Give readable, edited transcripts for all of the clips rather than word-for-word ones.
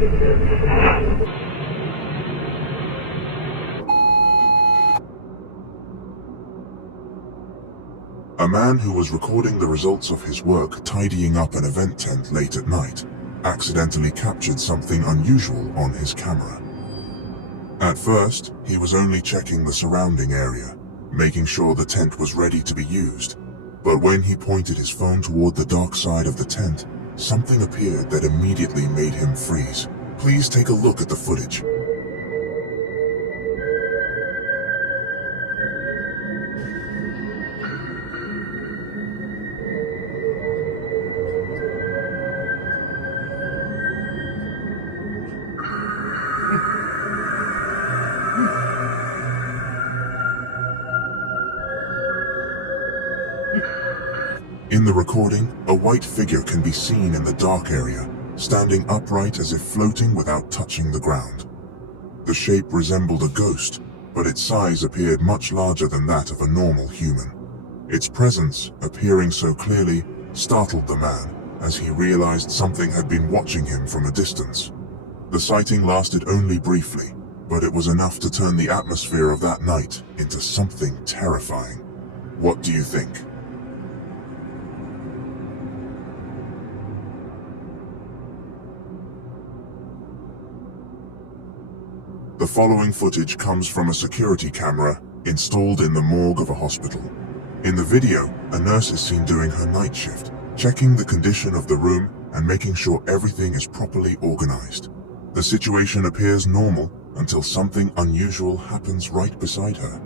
A man who was recording the results of his work tidying up an event tent late at night accidentally captured something unusual on his camera. At first, he was only checking the surrounding area, making sure the tent was ready to be used. But when he pointed his phone toward the dark side of the tent, something appeared that immediately made him freeze. Please take a look at the footage. In the recording, a white figure can be seen in the dark area, standing upright as if floating without touching the ground. The shape resembled a ghost, but its size appeared much larger than that of a normal human. Its presence, appearing so clearly, startled the man, as he realized something had been watching him from a distance. The sighting lasted only briefly, but it was enough to turn the atmosphere of that night into something terrifying. What do you think? The following footage comes from a security camera installed in the morgue of a hospital. In the video, a nurse is seen doing her night shift, checking the condition of the room and making sure everything is properly organized. The situation appears normal until something unusual happens right beside her.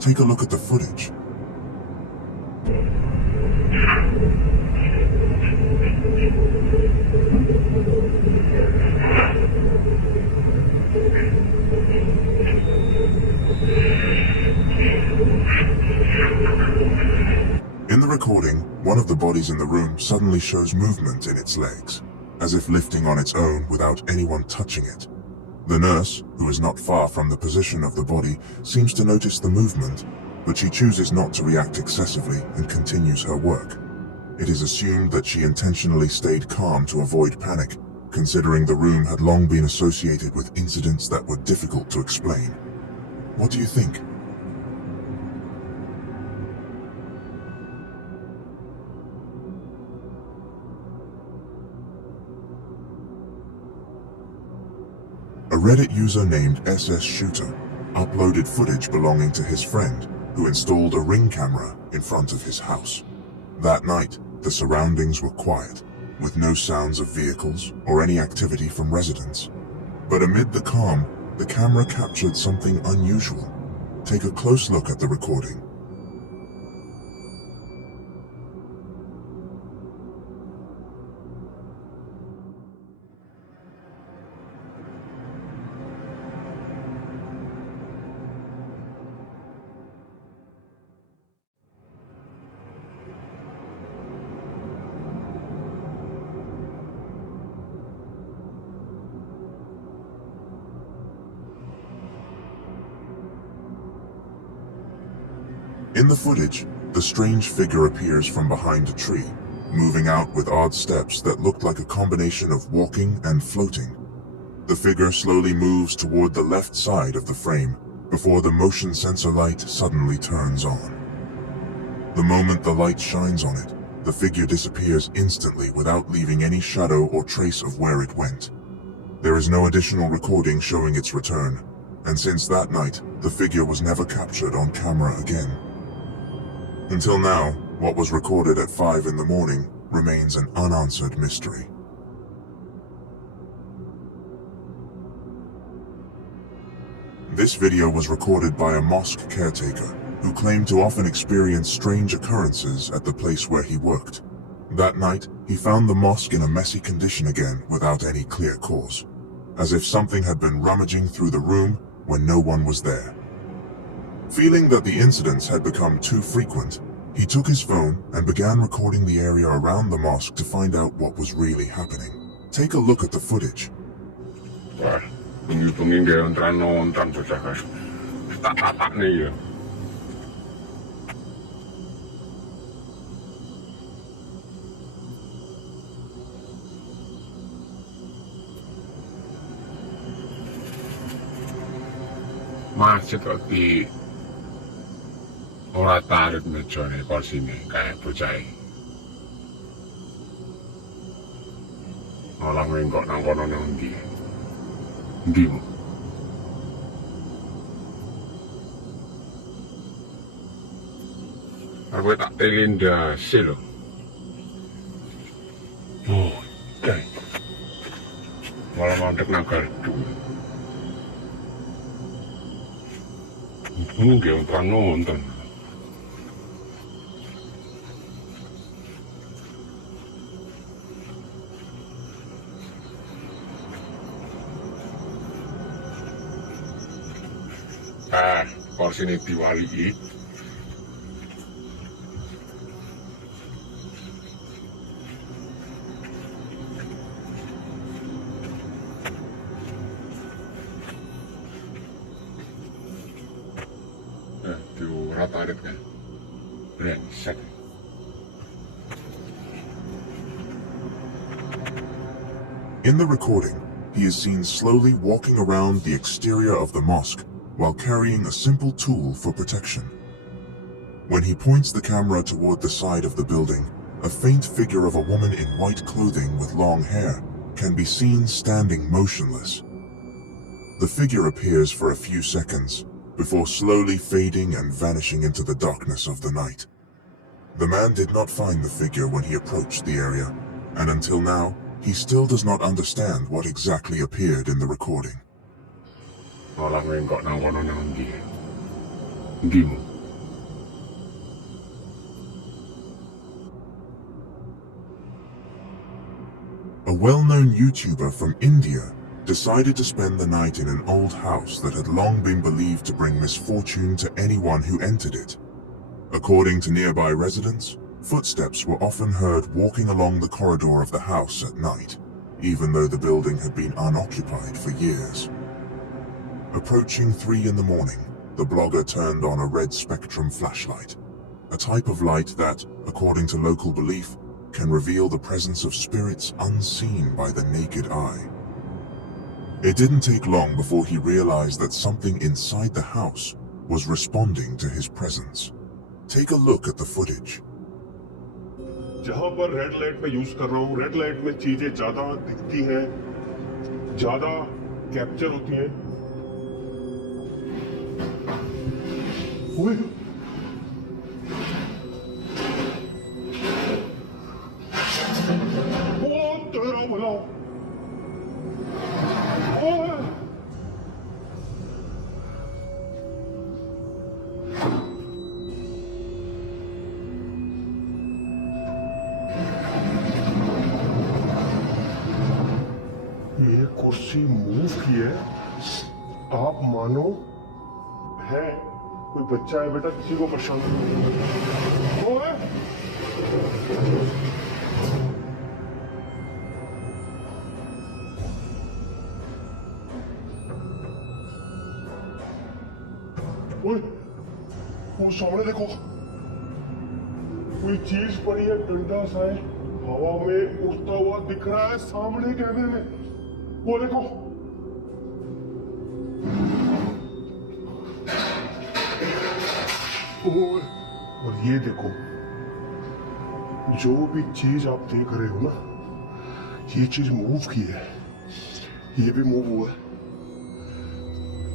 Take a look at the footage. In the recording, one of the bodies in the room suddenly shows movement in its legs, as if lifting on its own without anyone touching it. The nurse, who is not far from the position of the body, seems to notice the movement, but she chooses not to react excessively and continues her work. It is assumed that she intentionally stayed calm to avoid panic, considering the room had long been associated with incidents that were difficult to explain. What do you think? A Reddit user named SS Shooter uploaded footage belonging to his friend, who installed a Ring camera in front of his house. That night, the surroundings were quiet, with no sounds of vehicles or any activity from residents. But amid the calm, the camera captured something unusual. Take a close look at the recording. In the footage, the strange figure appears from behind a tree, moving out with odd steps that looked like a combination of walking and floating. The figure slowly moves toward the left side of the frame before the motion sensor light suddenly turns on. The moment the light shines on it, the figure disappears instantly without leaving any shadow or trace of where it went. There is no additional recording showing its return, and since that night, the figure was never captured on camera again. Until now, what was recorded at 5 in the morning remains an unanswered mystery. This video was recorded by a mosque caretaker who claimed to often experience strange occurrences at the place where he worked. That night, he found the mosque in a messy condition again without any clear cause, as if something had been rummaging through the room when no one was there. Feeling that the incidents had become too frequent, he took his phone and began recording the area around the mosque to find out what was really happening. Take a look at the footage. Masuk di ora tarik mejane korsine kayak bocah. Malah nggak nang kono nang ndi. Ndi. Aku tak telindasi lho. Oh, okay. Malah mandek nang gardu. Ini dia kan nonton. Kursi ini diwali. Tuh rata-rata kan. Brengsek. In the recording, he is seen slowly walking around the exterior of the mosque while carrying a simple tool for protection. When he points the camera toward the side of the building, a faint figure of a woman in white clothing with long hair can be seen standing motionless. The figure appears for a few seconds, before slowly fading and vanishing into the darkness of the night. The man did not find the figure when he approached the area, and until now, he still does not understand what exactly appeared in the recording. Malah nggak nang kono nang ndi. Ndimu. A well-known YouTuber from India decided to spend the night in an old house that had long been believed to bring misfortune to anyone who entered it. According to nearby residents, footsteps were often heard walking along the corridor of the house at night, even though the building had been unoccupied for years. Approaching 3 in the morning, the blogger turned on a red spectrum flashlight, a type of light that, according to local belief, can reveal the presence of spirits unseen by the naked eye. It didn't take long before he realized that something inside the house was responding to his presence. Take a look at the footage. जहां पर red light में use कर रहा हूं, red light में चीजें ज्यादा दिखती हैं, ज्यादा कैप्चर होती हैं। ओए तेरा भला। ओए कुर्सी मूव की है, आप मानो है कोई बच्चा है बेटा, किसी को परेशान ओए ओए वो सामने देखो, कोई चीज पड़ी है, डंडा सा है, हवा में उड़ता हुआ दिख रहा है सामने कैमरे में। वो देखो और ये देखो, जो भी चीज आप देख रहे हो ना, ये चीज मूव की है, ये भी मूव हुआ है।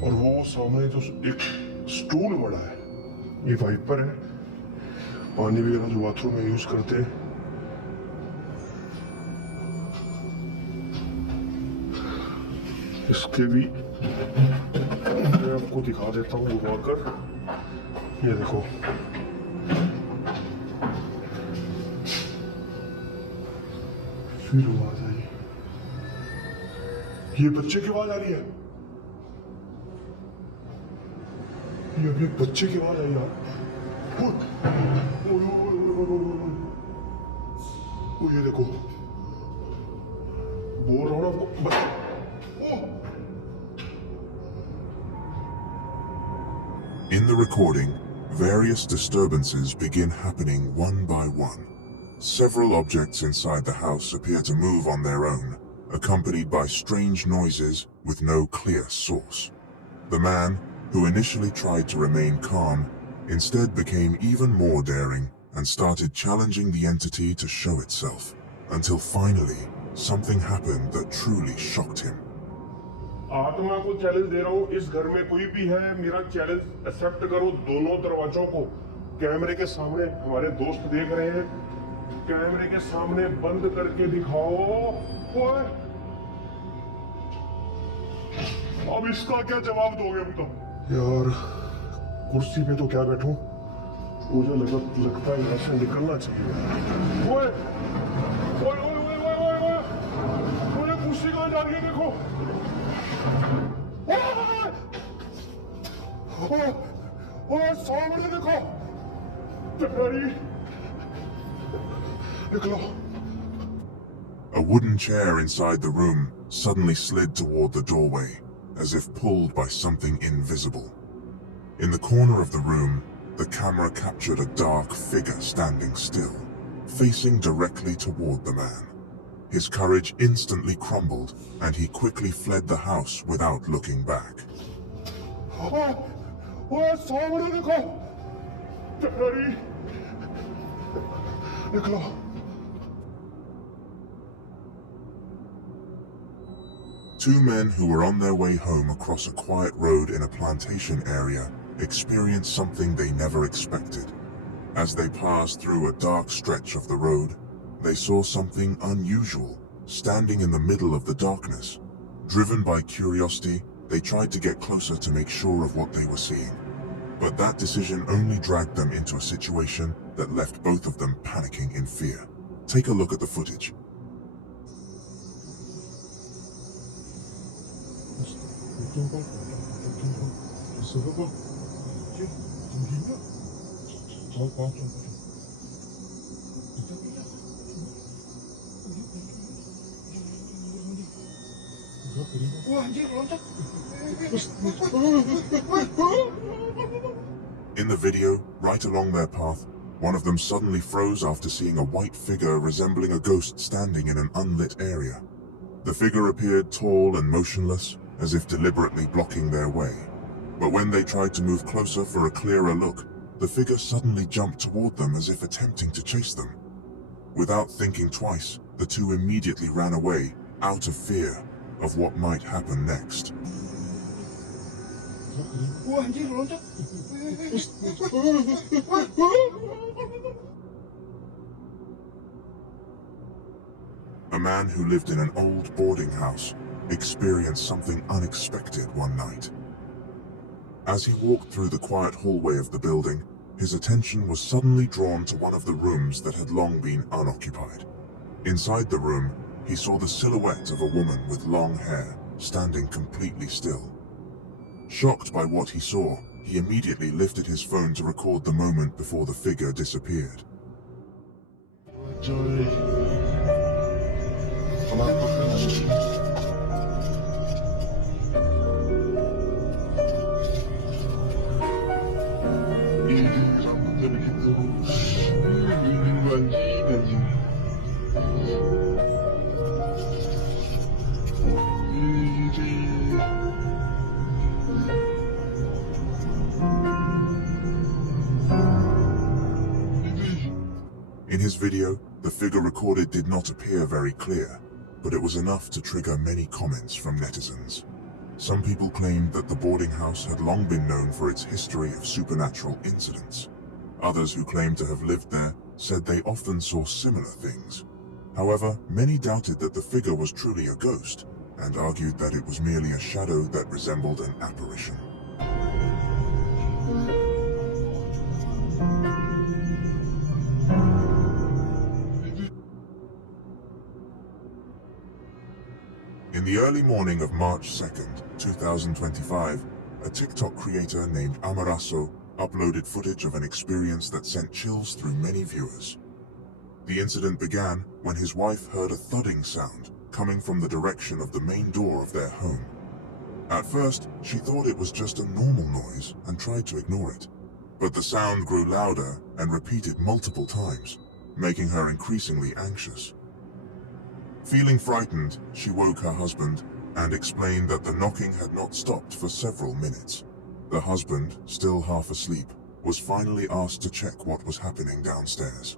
और वो सामने जो एक स्टूल पड़ा है, ये वाइपर है, पानी वगैरह जो बाथरूम में यूज करते हैं। इसके भी मैं आपको दिखा देता हूँ घुमाकर, ये देखो फिर आवाज आई, ये बच्चे की आवाज आ रही है, ये अभी एक बच्चे की आवाज आई यार। ओ ये देखो, बोल रहा हूँ आपको। In the recording, various disturbances begin happening one by one. Several objects inside the house appear to move on their own, accompanied by strange noises with no clear source. The man, who initially tried to remain calm, instead became even more daring and started challenging the entity to show itself, until finally, something happened that truly shocked him. आत्मा को challenge दे रहा हूँ, इस घर में कोई भी है, मेरा चैलेंज एक्सेप्ट करो। दोनों दरवाजों को कैमरे के सामने हमारे दोस्त देख रहे हैं, कैमरे के सामने बंद करके दिखाओ। ओए, अब इसका क्या जवाब दोगे बताओ? यार, कुर्सी पे तो क्या बैठूं? मुझे लगता है यहाँ से निकलना चाहिए। ओए, ओए, ओए, ओए, ओए, ओए, ओए, ओए, कुर्सी कहाँ जा रही है देखो। ओए, सामने देखो। तेरी, निकलो। A wooden chair inside the room suddenly slid toward the doorway, as if pulled by something invisible. In the corner of the room, the camera captured a dark figure standing still, facing directly toward the man. His courage instantly crumbled, and he quickly fled the house without looking back. सामने देखो। तेरी, निकलो। Two men who were on their way home across a quiet road in a plantation area experienced something they never expected. As they passed through a dark stretch of the road, they saw something unusual standing in the middle of the darkness. Driven by curiosity, they tried to get closer to make sure of what they were seeing. But that decision only dragged them into a situation that left both of them panicking in fear. Take a look at the footage. In the video, right along their path, one of them suddenly froze after seeing a white figure resembling a ghost standing in an unlit area. The figure appeared tall and motionless, as if deliberately blocking their way. But when they tried to move closer for a clearer look, the figure suddenly jumped toward them as if attempting to chase them. Without thinking twice, the two immediately ran away, out of fear of what might happen next. A man who lived in an old boarding house experienced something unexpected one night. As he walked through the quiet hallway of the building, his attention was suddenly drawn to one of the rooms that had long been unoccupied. Inside the room, he saw the silhouette of a woman with long hair, standing completely still. Shocked by what he saw, he immediately lifted his phone to record the moment before the figure disappeared. In his video, the figure recorded did not appear very clear, but it was enough to trigger many comments from netizens. Some people claimed that the boarding house had long been known for its history of supernatural incidents. Others who claimed to have lived there said they often saw similar things. However, many doubted that the figure was truly a ghost, and argued that it was merely a shadow that resembled an apparition. In the early morning of March 2nd, 2025, a TikTok creator named Amaraso uploaded footage of an experience that sent chills through many viewers. The incident began when his wife heard a thudding sound coming from the direction of the main door of their home. At first, she thought it was just a normal noise and tried to ignore it. But the sound grew louder and repeated multiple times, making her increasingly anxious. Feeling frightened, she woke her husband and explained that the knocking had not stopped for several minutes. The husband, still half asleep, was finally asked to check what was happening downstairs.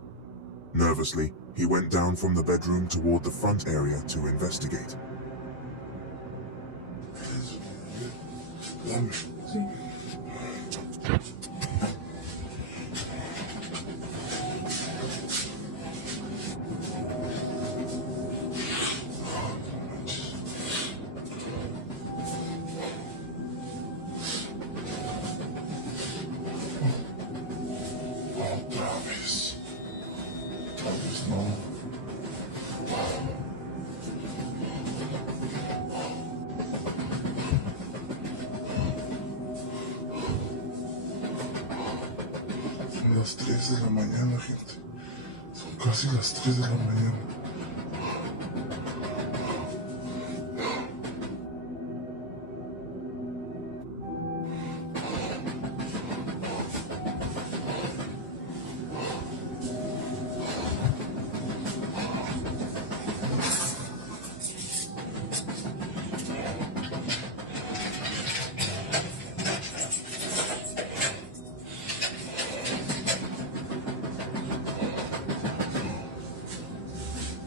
Nervously, he went down from the bedroom toward the front area to investigate. Travis, no. Son las 3 de la mañana, gente. Son casi las 3 de la mañana.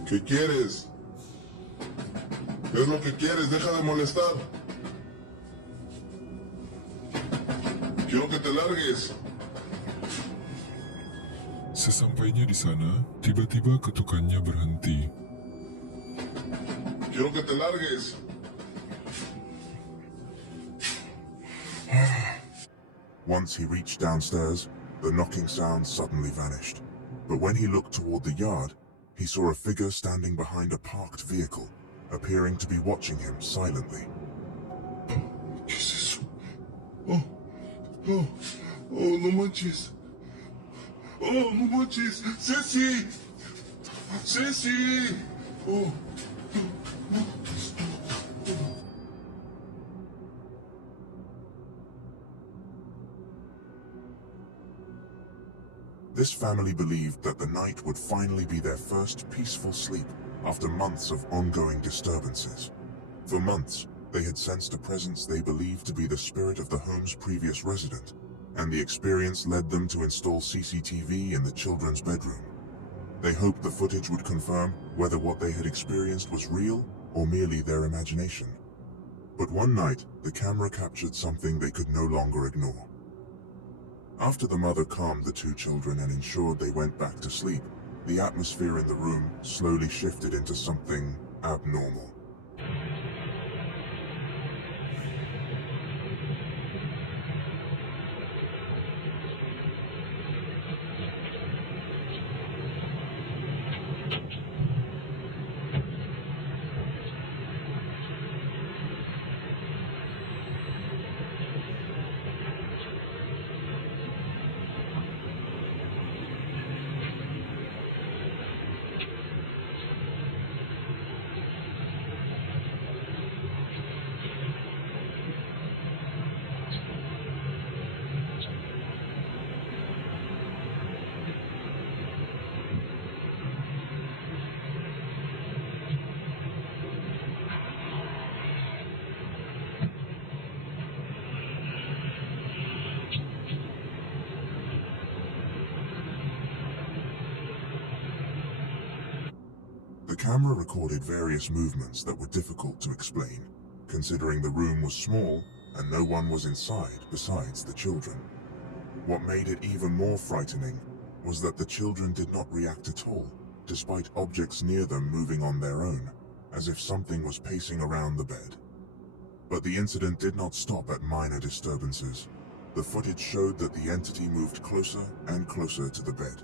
¿Qué quieres? ¿Qué es lo que quieres? Deja de molestar. Quiero que te largues. Sesampainya di sana, tiba-tiba ketukannya berhenti. Quiero que te largues. Once he reached downstairs, the knocking sound suddenly vanished. But when he looked toward the yard, he saw a figure standing behind a parked vehicle, appearing to be watching him silently. ¿Qué es eso? Oh, oh, oh, no manches. Oh, no manches. Ceci. Ceci. Oh. This family believed that the night would finally be their first peaceful sleep after months of ongoing disturbances. For months, they had sensed a presence they believed to be the spirit of the home's previous resident, and the experience led them to install CCTV in the children's bedroom. They hoped the footage would confirm whether what they had experienced was real or merely their imagination. But one night, the camera captured something they could no longer ignore. After the mother calmed the two children and ensured they went back to sleep, the atmosphere in the room slowly shifted into something abnormal. The camera recorded various movements that were difficult to explain, considering the room was small and no one was inside besides the children. What made it even more frightening was that the children did not react at all, despite objects near them moving on their own, as if something was pacing around the bed. But the incident did not stop at minor disturbances. The footage showed that the entity moved closer and closer to the bed.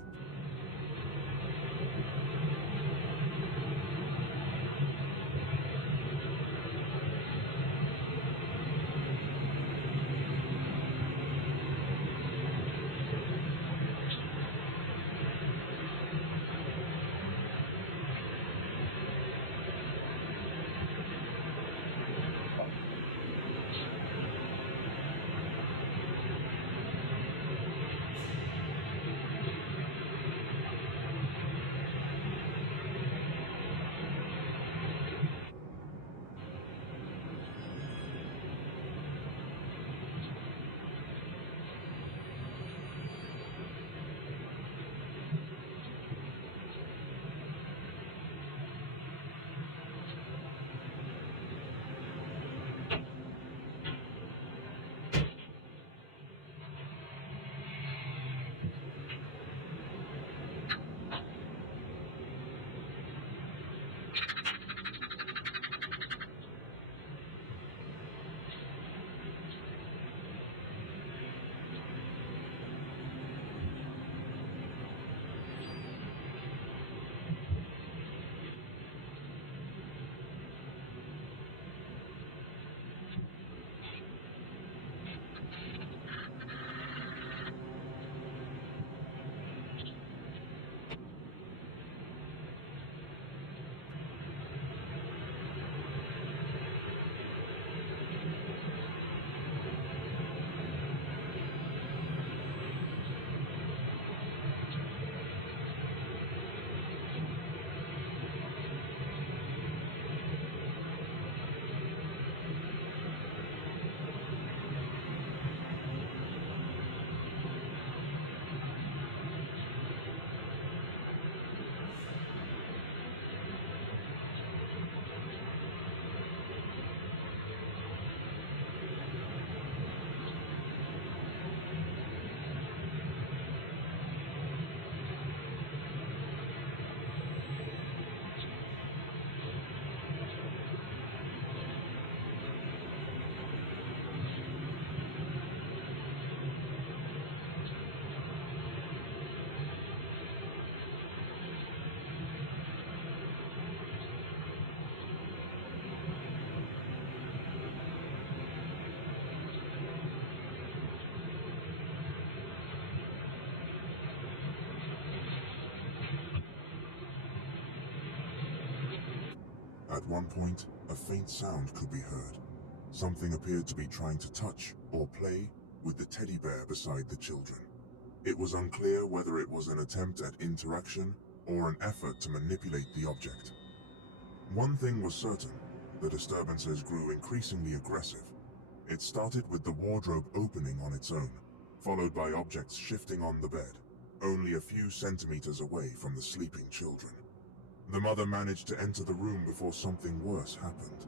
At one point, a faint sound could be heard. Something appeared to be trying to touch or play with the teddy bear beside the children. It was unclear whether it was an attempt at interaction or an effort to manipulate the object. One thing was certain, the disturbances grew increasingly aggressive. It started with the wardrobe opening on its own, followed by objects shifting on the bed, only a few centimeters away from the sleeping children. The mother managed to enter the room before something worse happened.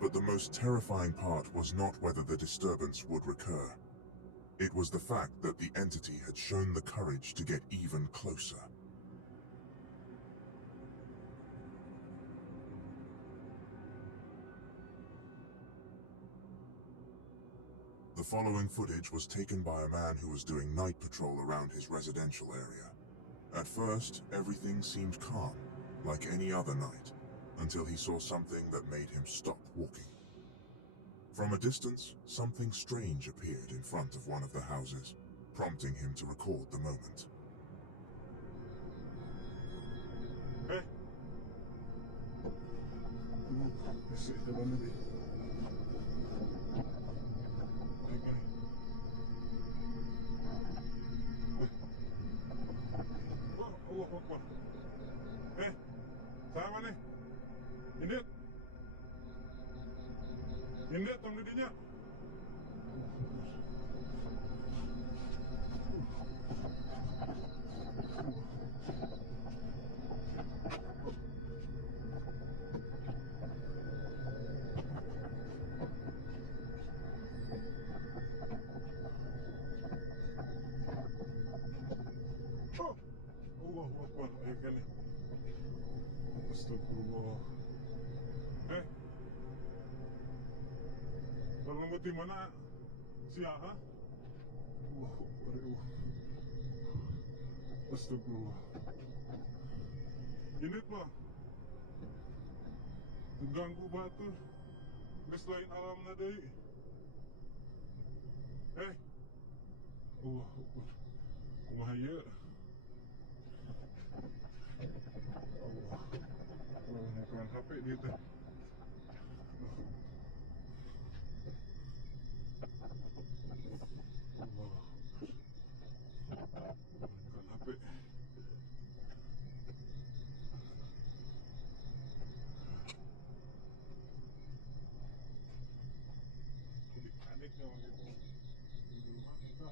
But the most terrifying part was not whether the disturbance would recur. It was the fact that the entity had shown the courage to get even closer. The following footage was taken by a man who was doing night patrol around his residential area. At first, everything seemed calm, like any other night, until he saw something that made him stop walking. From a distance, something strange appeared in front of one of the houses, prompting him to record the moment. Hey! Esse é o nome. Allah Akbar. Eh, sama nih. Indit. Indit tong didinya. Oh, Allah Akbar. Ayo kali. Astagfirullah. Eh, kalau nggak di mana siapa? Allah Akbar. Astagfirullah. Ini pak, ganggu batu, geus lain alamna deui. Allah Akbar. Kumaha ieu? Allah. Menggunakan HP dia teh. Allah. Menggunakan HP. Adik-adik yang itu duluan kita.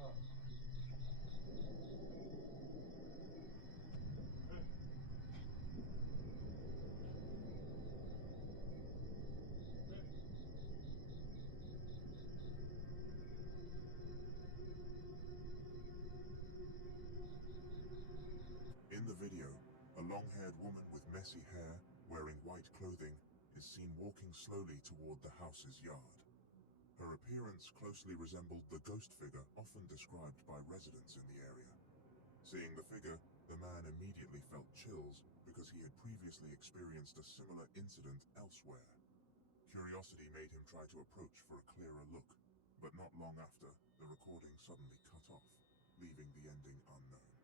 In the video, a long-haired woman with messy hair, wearing white clothing, is seen walking slowly toward the house's yard. Her appearance closely resembled the ghost figure often described by residents in the area. Seeing the figure, the man immediately felt chills because he had previously experienced a similar incident elsewhere. Curiosity made him try to approach for a clearer look, but not long after, the recording suddenly cut off, leaving the ending unknown.